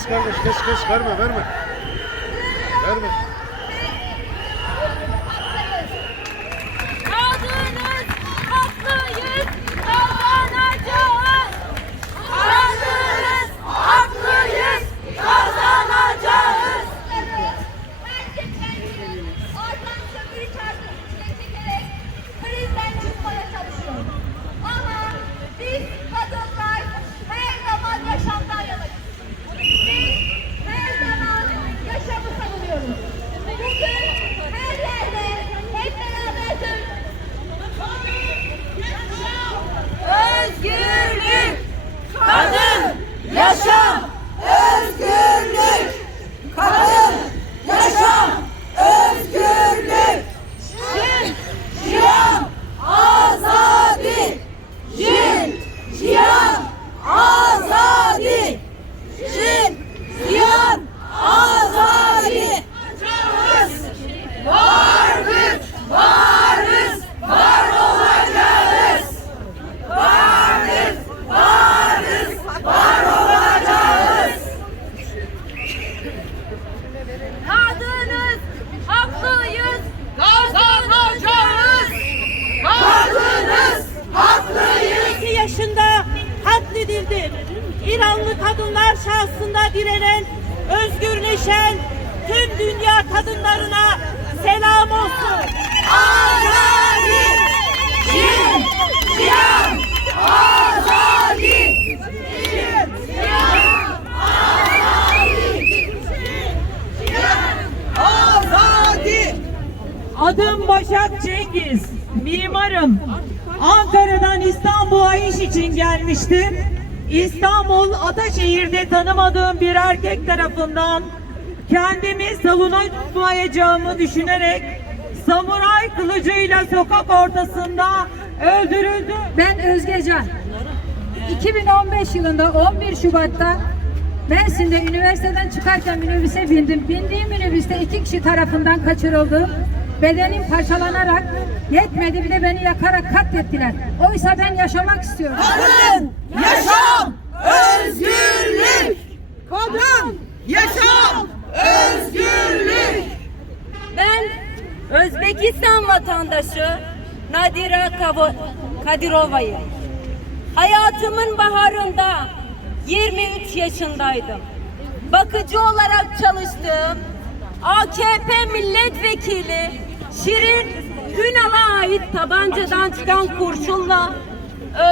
Kes kardeş kes kes verme verme. Verme. Aldınız, haklıyız, kazanacağız. Aldınız, haklıyız, kazanacağız. Oradan sömürü çarpıntısına çekerek krizden çıkmaya çalışıyor. Ama biz kadınlar her zaman yaşamdan yanayız. Biz her zaman yaşamı savunuyoruz. Bugün her yerde hep beraber söylüyoruz. Özgürlük, kadın, yaşam, özgürlük, kadın, yaşam, özgürlük, Jin, Jiyan, azadi, Jin, Jiyan, azadi, Jin, Jiyan, azadi. Varız, varız, var olacağız. Varız, varız, var olacağız. Kadınız, haklıyız, kazanacağız. Kadınız, haklıyız. 2 yaşında katledildi. İranlı kadınlar şahsında direnen, özgürleşen tüm dünya kadınlarına selam olsun. Azadi, Jin, Jiyan, azadi. Jin, Jiyan, azadi. Azadi. Adım Başak Cengiz. Mimarım. Ankara'dan İstanbul'a iş için gelmiştim. İstanbul Ataşehir'de tanımadığım bir erkek tarafından kendimi savunamayacağımı düşünerek samuray kılıcıyla sokak ortasında öldürüldüm. Ben Özgecan. 2015 yılında 11 Şubat'ta Mersin'de üniversiteden çıkarken minibüse bindim. Bindiğim minibüste iki kişi tarafından kaçırıldım. Bedenim parçalanarak yetmedi bir de beni yakarak katlettiler. Oysa ben yaşamak istiyorum. Kadın, yaşam, özgürlük. Kadın, yaşam, özgürlük. Ben Özbekistan vatandaşı Nadira Kadirova'yım. Hayatımın baharında 23 yaşındaydım. Bakıcı olarak çalıştığım AKP milletvekili Şirin Günal'a ait tabancadan çıkan kurşunla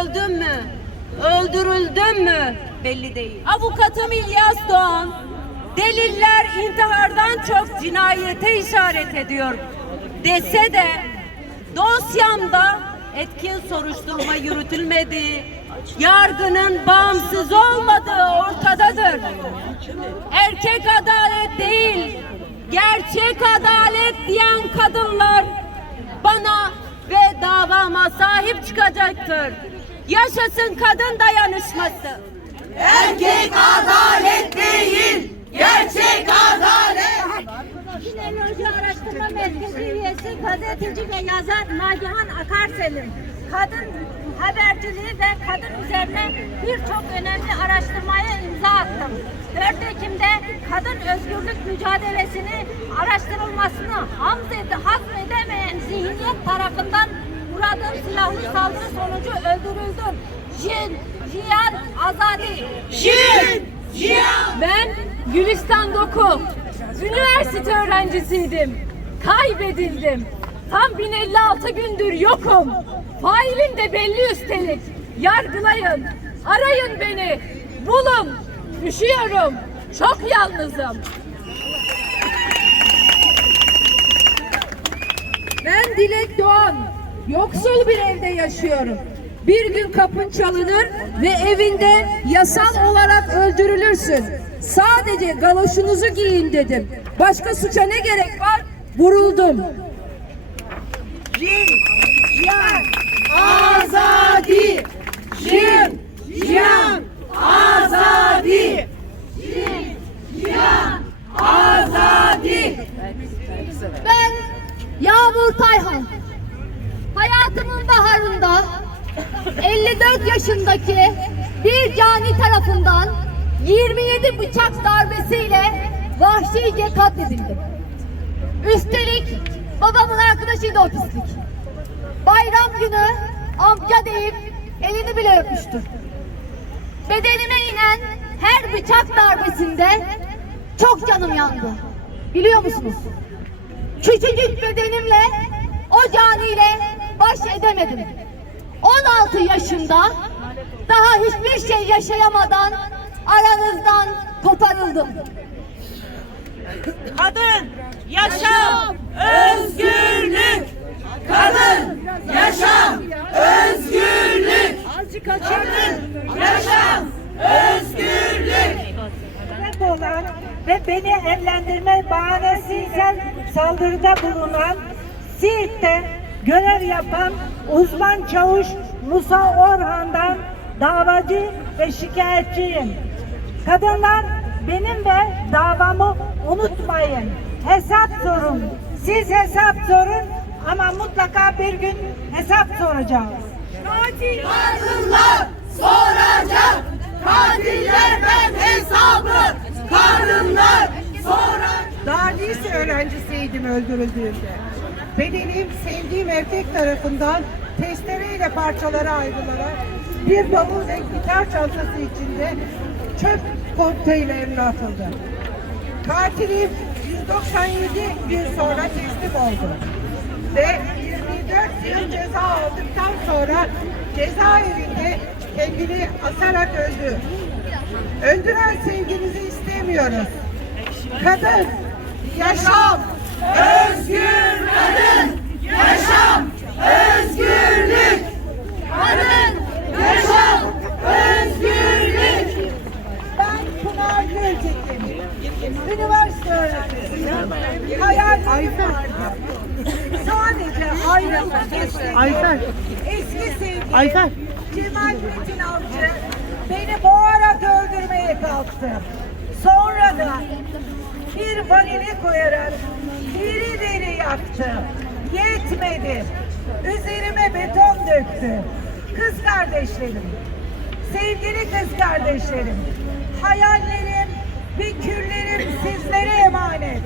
öldüm mü, öldürüldüm mü belli değil. Avukatım İlyas Doğan deliller intihardan çok cinayete işaret ediyor dese de dosyamda etkin soruşturma yürütülmediği, yargının bağımsız olmadığı ortadadır. Erkek adalet değil, gerçek adalet diyen kadınlar bana ve davama sahip çıkacaktır. Yaşasın kadın dayanışması. Erkek adalet değil, gerçek adalet. Teknoloji Araştırma Merkezi üyesi gazeteci ve yazar Nagihan Akarselim. Kadın haberciliği ve kadın üzerine birçok önemli araştırmaya imza attım. 4 Ekim'de kadın özgürlük mücadelesini araştırılmasını hazmedemeyen zihniyet tarafından uğradığım silahlı saldırı sonucu öldürüldüm. Jin, Jiyan, Azadi. Jin, Jiyan. Ben Gülistan Doku. Üniversite öğrencisiydim. Kaybedildim. Tam 1056 gündür yokum. Failim de belli üstelik. Yargılayın. Arayın beni. Bulun. Üşüyorum. Çok yalnızım. Ben Dilek Doğan. Yoksul bir evde yaşıyorum. Bir gün kapın çalınır ve evinde yasal olarak öldürülürsün. Sadece galoşunuzu giyin dedim. Başka suça ne gerek var? Vuruldum. Azadi. Jin, Jiyan, azadi. Jin, Jiyan, azadi. Ben Yağmur Tayhan. Hayatımın baharında 54 yaşındaki bir cani tarafından 27 bıçak darbesiyle vahşice katledildim. Üstelik babamın arkadaşıydı o pislik. Bayram günü amca deyip elini bile öpmüştür. Bedenime inen her bıçak darbesinde çok canım yandı. Biliyor musunuz? Küçücük bedenimle o caniyle baş edemedim. 16 yaşında daha hiçbir şey yaşayamadan aranızdan koparıldım. Kadın, yaşam, özgürlük. Kadın, yaşam, özgürlük. Kadın, yaşam, özgürlük. sebep olan ve beni evlendirme bahanesiyle saldırıda bulunan Siirt'te görev yapan uzman çavuş Musa Orhan'dan davacı ve şikayetçiyim. Kadınlar benim ve davamı unutmayın. Hesap sorun. Siz hesap sorun ama mutlaka bir gün hesap soracağız. Kadınlar soracak, katillerden hesabı. Kadınlar soracak. Daha lise öğrencisiydim öldürüldüğümde. Bedenim sevdiğim erkek tarafından testereyle parçalara ayrılarak bir bavul ve gitar çantası içinde çöp kokteylerine atıldı. Katilim 197 gün sonra teslim oldu. Ve 24 yıl ceza aldıktan sonra cezaevinde kendini asarak öldü. Öldüren sevginizi istemiyoruz. Kadın, yaşam, Özgür kadın, yaşam, özgürlük. Kadın, yaşam, özgürlük. ben Pınar Gültekin. Üniversite öğrencisiyim. Hayalim vardı. Sadece ayrılmak istedim. Eski sevgilim Ayfer. Cemal Metin Avcı beni boğarak öldürmeye kalktı. Sonra da bir vanili koyarak diri diri yaktı. Yetmedi. Üzerime beton döktü. Kız kardeşlerim, sevgili kız kardeşlerim, hayallerim ve küllerim emanet.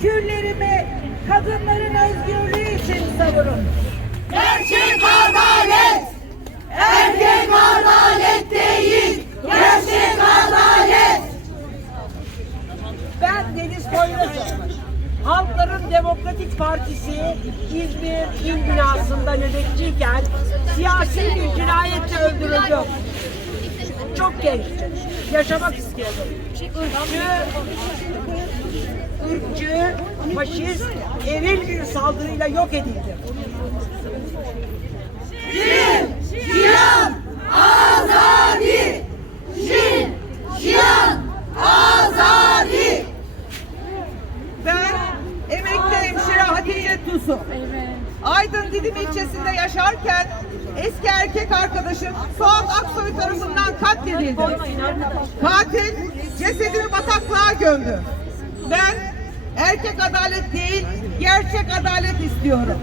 Küllerimi kadınların özgürlüğü için savurun. Gerçek adalet, erkek adalet değil, gerçek adalet. Ben Deniz Poyraz'ım. Halkların Demokratik Partisi İzmir İl binasında nöbetçiyken siyasi bir cinayetle öldürüldüm. Çok genç. Yaşamak istiyordum. Irkçı, ırkçı, faşist, eril bir saldırıyla yok edildi. Cihan azadi, Jin, Cihan azadi. Ben emekli hemşire Hatice Tusu. Aydın Didim ilçesinde yaşarken eski erkek arkadaşım Suat Aksoy tarafından katledildi. Katil cesedini bataklığa gömdü. Ben erkek adalet değil, gerçek adalet istiyorum.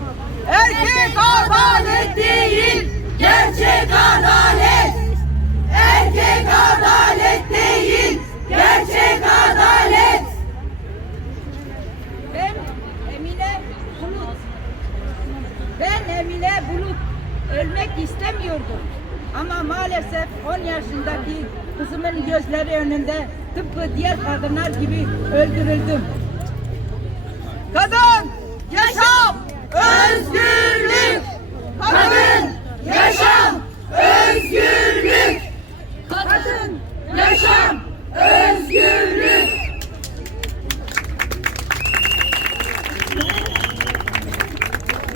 Erkek adalet değil, gerçek adalet. Erkek adalet değil, gerçek adalet. Ben Emine Bulut. Ben Emine Bulut. Ölmek istemiyordum. Ama maalesef 10 yaşındaki kızımın gözleri önünde tıpkı diğer kadınlar gibi öldürüldüm. Kadın, yaşam, Özgürlük, kadın, yaşam, özgürlük. Kadın, yaşam, özgürlük.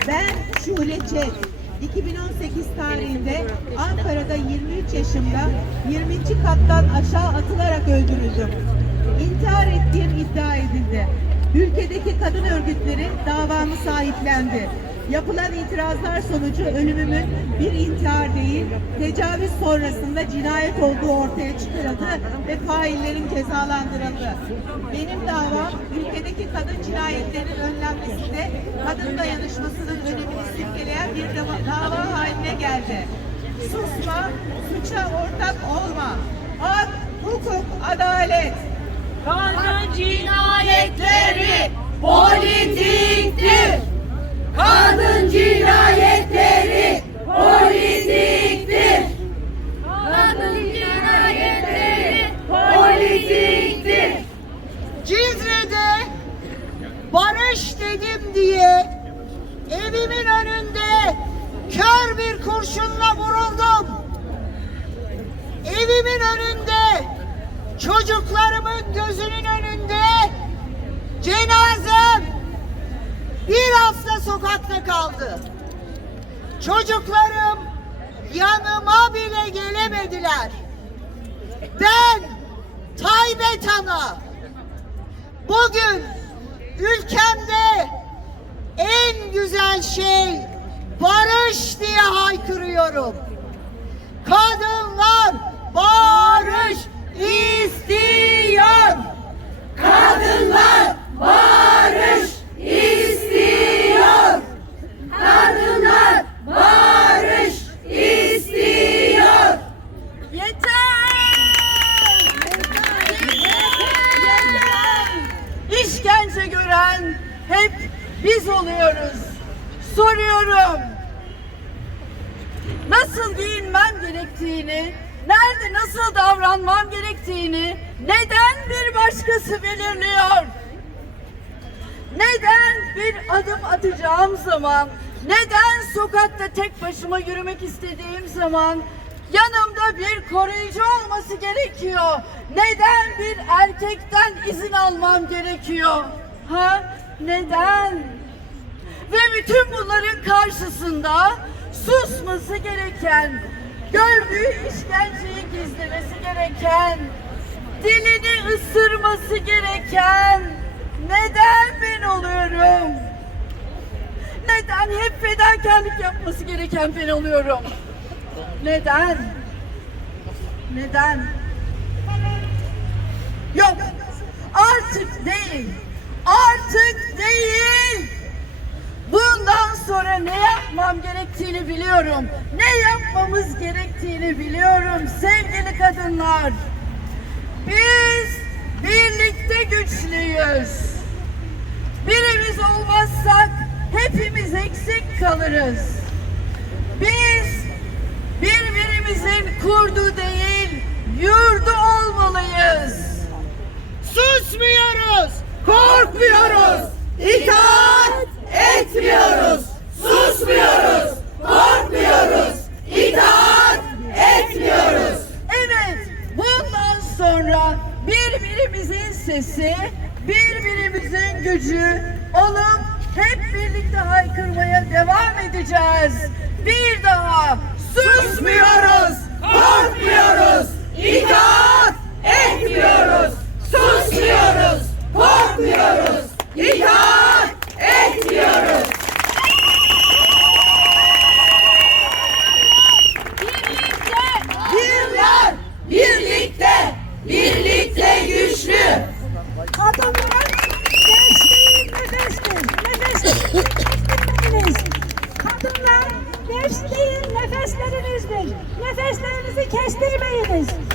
Ben Şule Çet. 2018 tarihinde Ankara'da 23 yaşımda 20. kattan aşağı atılarak öldürüldüm. İntihar ettiğim iddia edildi. Ülkedeki kadın örgütleri davamı sahiplendi. Yapılan itirazlar sonucu ölümümün bir intihar değil, tecavüz sonrasında cinayet olduğu ortaya çıkarıldı ve faillerin cezalandırıldı. Benim davam ülkedeki kadın cinayetlerinin önlenmesinde kadın dayanışmasının önemini simgeleyen bir dava, dava haline geldi. Susma, suça ortak olma. Hak hukuk, adalet. Kadın cinayetleri politiktir. Kadın cinayetleri politiktir. Kadın cinayetleri politiktir. Cizre'de barış dedim diye evimin önünde kör bir kurşunla vuruldum. Evimin önünde çocuklarımın gözünün önünde hafta sokakta kaldı. Çocuklarım yanıma bile gelemediler. Ben Taybet Ana Bugün ülkemde en güzel şey barış diye haykırıyorum. Kadınlar barış istiyor. Kadınlar barış istiyor. Kadınlar barış istiyor. İşkence gören hep biz oluyoruz. Soruyorum. Nasıl giyinmem gerektiğini, nerede nasıl davranmam gerektiğini neden bir başkası belirliyor? Neden bir adım atacağım zaman, neden sokakta tek başıma yürümek istediğim zaman yanımda bir koruyucu olması gerekiyor? Neden bir erkekten izin almam gerekiyor? Ha? Neden? Ve bütün bunların karşısında susması gereken, gördüğü işkenceyi gizlemesi gereken, dilini ısırması gereken neden ben oluyorum? Neden hep fedakarlık yapması gereken ben oluyorum? Neden? Neden? Yok, artık değil. Artık değil. Bundan sonra ne yapmam gerektiğini biliyorum. Ne yapmamız gerektiğini biliyorum sevgili kadınlar. Biz birlikte güçlüyüz. Birimiz olmazsak hepimiz eksik kalırız. Biz birbirimizin kurdu değil, yurdu olmalıyız. Susmuyoruz, korkmuyoruz, itaat etmiyoruz, susmuyoruz, korkmuyoruz, itaat etmiyoruz. Evet, bundan sonra birbirimizin sesi, birbirimizin gücü olup hep birlikte haykırmaya devam edeceğiz. Bir daha susmuyoruz, korkmuyoruz, itaat etmiyoruz, susmuyoruz, korkmuyoruz, itaat etmiyoruz. Birler, birlikte, birlikte güçlü. Kadınlar gençliğin nefestir. Nefestir. Nefesleriniz. Kadınlar gençliğin nefeslerinizdir. Nefeslerinizi kestirmeyiniz.